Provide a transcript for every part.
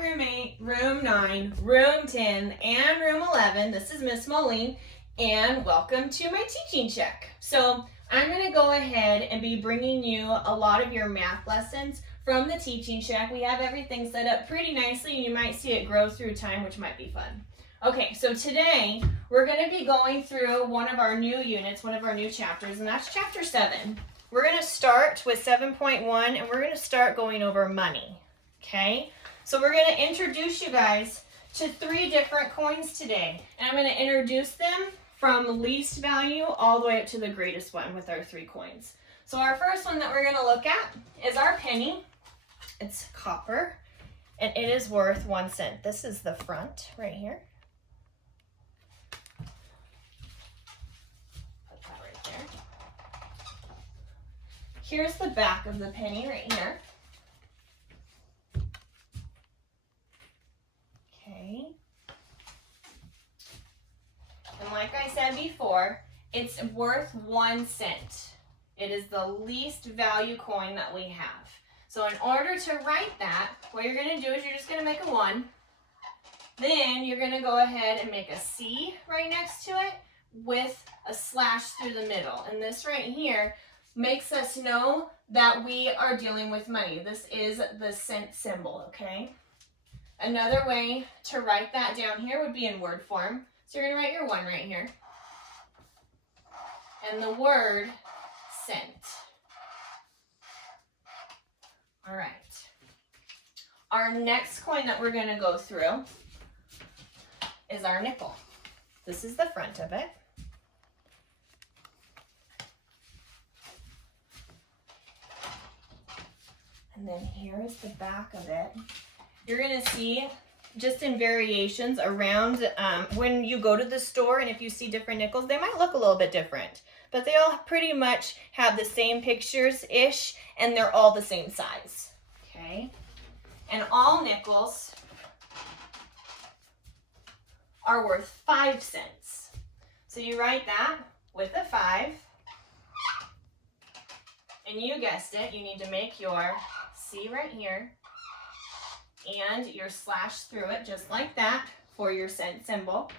room 9, room 10, and room 11. This is Miss Moline, and welcome to my teaching check. So I'm going to go ahead and be bringing you a lot of your math lessons from the teaching check. We have everything set up pretty nicely, and you might see it grow through time, which might be fun. Okay, so today we're going to be going through one of our new units, one of our new chapters, and that's chapter 7. We're going to start with 7.1, and we're going to start going over money. Okay, so we're going to introduce you guys to 3 different coins today, and I'm going to introduce them from least value all the way up to the greatest one with our 3 coins. So our first one that we're going to look at is our penny. It's copper, and it is worth 1 cent. This is the front right here. Put that right there. Here's the back of the penny right here. Okay. And like I said before, it's worth 1 cent. It is the least value coin that we have. So in order to write that, what you're going to do is you're just going to make a 1. Then you're going to go ahead and make a C right next to it with a slash through the middle. And this right here makes us know that we are dealing with money. This is the cent symbol, okay? Another way to write that down here would be in word form. So you're going to write your 1 right here. And the word cent. All right. Our next coin that we're going to go through is our nickel. This is the front of it. And then here is the back of it. You're going to see just in variations around when you go to the store, and if you see different nickels, they might look a little bit different. But they all pretty much have the same pictures-ish, and they're all the same size. Okay? And all nickels are worth 5 cents. So you write that with a 5. And you guessed it, you need to make your C right here and your slash through it just like that for your cent symbol.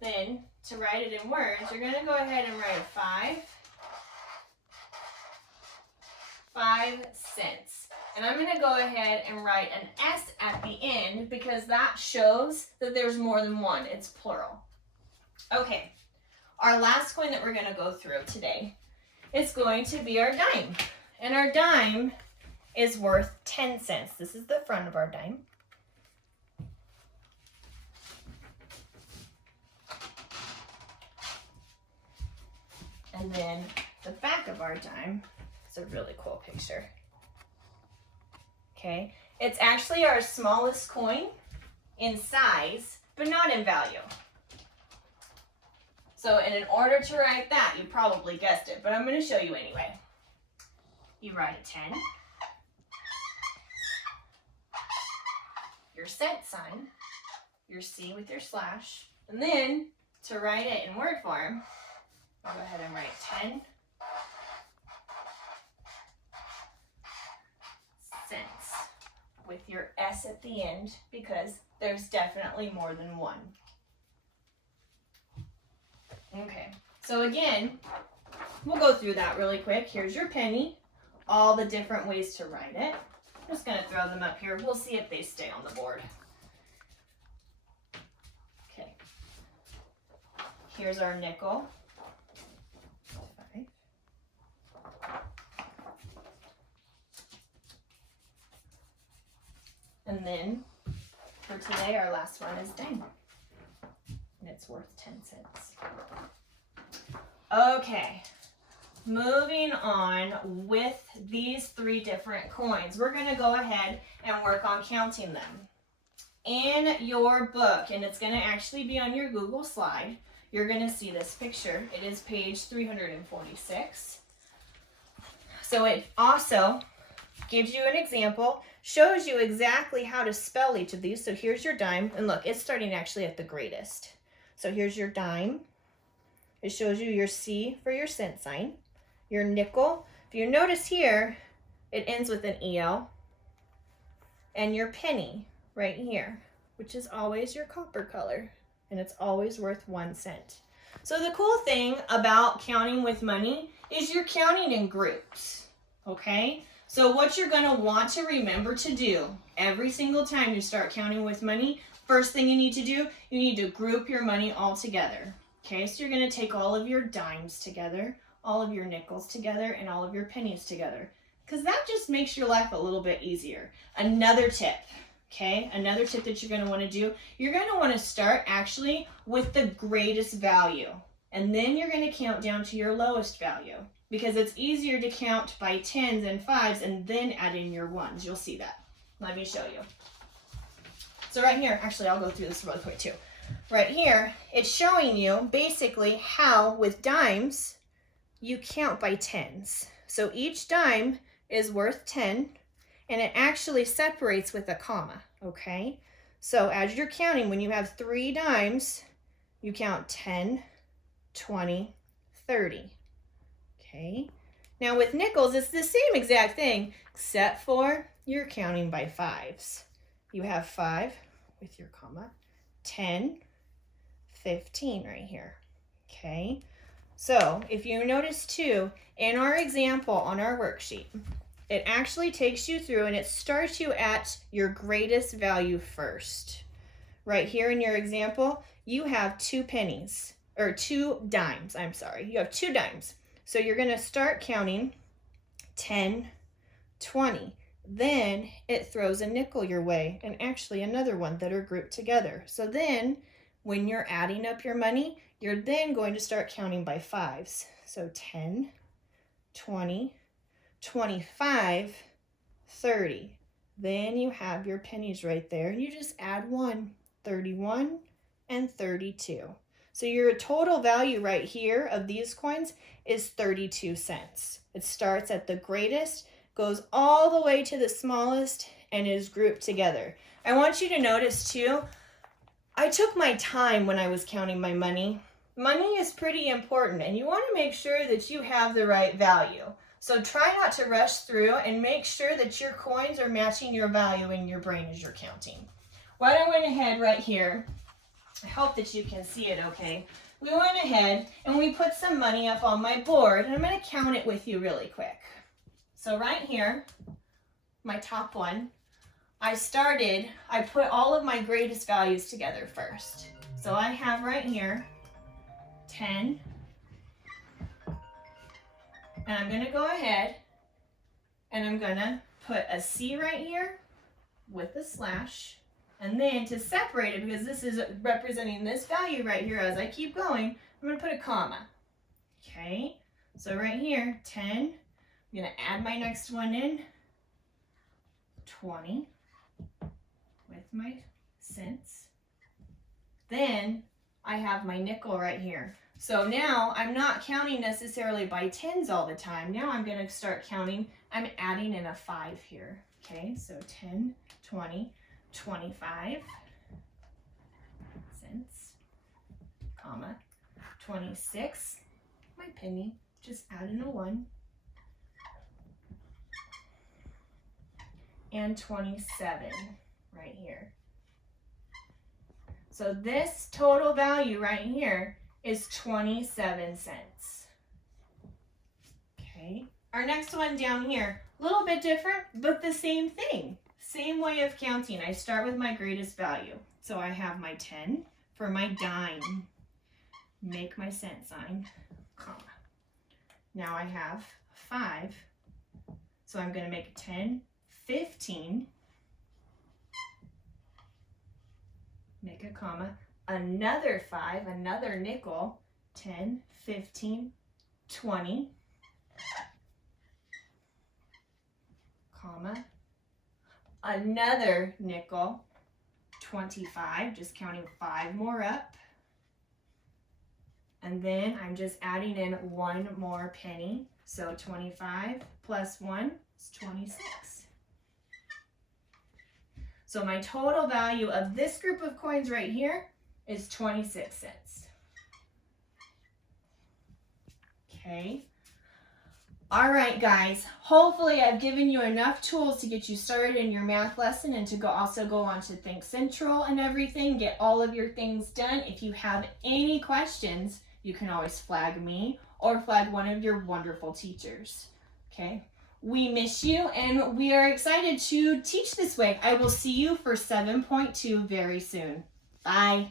Then to write it in words, you're going to go ahead and write 5 cents. And I'm going to go ahead and write an S at the end because that shows that there's more than one. It's plural. Okay, our last coin that we're going to go through today is going to be our dime. And our dime is worth 10 cents. This is the front of our dime. And then the back of our dime is a really cool picture. Okay, it's actually our smallest coin in size, but not in value. So, and in order to write that, you probably guessed it, but I'm going to show you anyway. You write a 10, your cent sign, your C with your slash, and then to write it in word form, I'll go ahead and write 10 cents with your S at the end because there's definitely more than one. Okay, so again, we'll go through that really quick. Here's your penny, all the different ways to write it. I'm just going to throw them up here. We'll see if they stay on the board. Okay, here's our nickel. 5. And then for today, our last one is dime. And it's worth 10 cents. Okay, moving on with these 3 different coins. We're going to go ahead and work on counting them. In your book, and it's going to actually be on your Google slide, you're going to see this picture. It is page 346. So it also gives you an example, shows you exactly how to spell each of these. So here's your dime, and look, it's starting actually at the greatest. So here's your dime. It shows you your C for your cent sign. Your nickel. If you notice here, it ends with an EL. and your penny right here, which is always your copper color, and it's always worth 1 cent. So the cool thing about counting with money is you're counting in groups, okay? So what you're gonna want to remember to do every single time you start counting with money, first thing you need to do, you need to group your money all together. Okay, so you're gonna take all of your dimes together, all of your nickels together, and all of your pennies together, because that just makes your life a little bit easier. Another tip, okay, another tip that you're gonna wanna do, you're gonna wanna start actually with the greatest value, and then you're gonna count down to your lowest value, because it's easier to count by 10s and 5s and then add in your 1s. You'll see that. Let me show you. So right here, actually I'll go through this really quick too. Right here, it's showing you basically how with dimes, you count by 10s. So each dime is worth 10, and it actually separates with a comma, okay? So as you're counting, when you have 3 dimes, you count 10, 20, 30, okay? Now with nickels, it's the same exact thing, except for you're counting by 5s. You have 5 with your comma, 10, 15 right here, okay? So if you notice too, in our example on our worksheet, it actually takes you through and it starts you at your greatest value first. Right here in your example, you have 2 pennies, or 2 dimes, I'm sorry. You have 2 dimes. So you're gonna start counting 10, 20. Then it throws a nickel your way, and actually another one that are grouped together. So then when you're adding up your money, you're then going to start counting by 5s. So 10, 20, 25, 30. Then you have your pennies right there, and you just add 1, 31 and 32. So your total value right here of these coins is 32 cents. It starts at the greatest, goes all the way to the smallest, and is grouped together. I want you to notice too, I took my time when I was counting my money. Money is pretty important, and you want to make sure that you have the right value. So try not to rush through and make sure that your coins are matching your value in your brain as you're counting. What I went ahead right here, I hope that you can see it okay. We went ahead and we put some money up on my board, and I'm going to count it with you really quick. So right here, my top one, I put all of my greatest values together first. So I have right here 10, and I'm gonna go ahead and I'm gonna put a C right here with a slash, and then to separate it, because this is representing this value right here as I keep going, I'm gonna put a comma. Okay, so right here, 10, I'm gonna add my next one in, 20 with my cents. Then I have my nickel right here. So now I'm not counting necessarily by 10s all the time. Now I'm gonna start counting, I'm adding in a 5 here. Okay, so 10, 20, 25 cents, comma, 26, my penny, just add in a 1, and 27 right here. So this total value right here is 27 cents. Okay, our next one down here, a little bit different, but the same thing. Same way of counting. I start with my greatest value. So I have my 10 for my dime. Make my cent sign, comma. Now I have 5. So I'm going to make 10, 15, make a comma, another 5, another nickel, 10, 15, 20, comma, another nickel, 25, just counting 5 more up, and then I'm just adding in 1 more penny, so 25 plus 1 is 26. So my total value of this group of coins right here is 26 cents. Okay. All right, guys, hopefully I've given you enough tools to get you started in your math lesson and to also go on to Think Central and everything, get all of your things done. If you have any questions, you can always flag me or flag one of your wonderful teachers, okay? We miss you and we are excited to teach this way. I will see you for 7.2 very soon. Bye.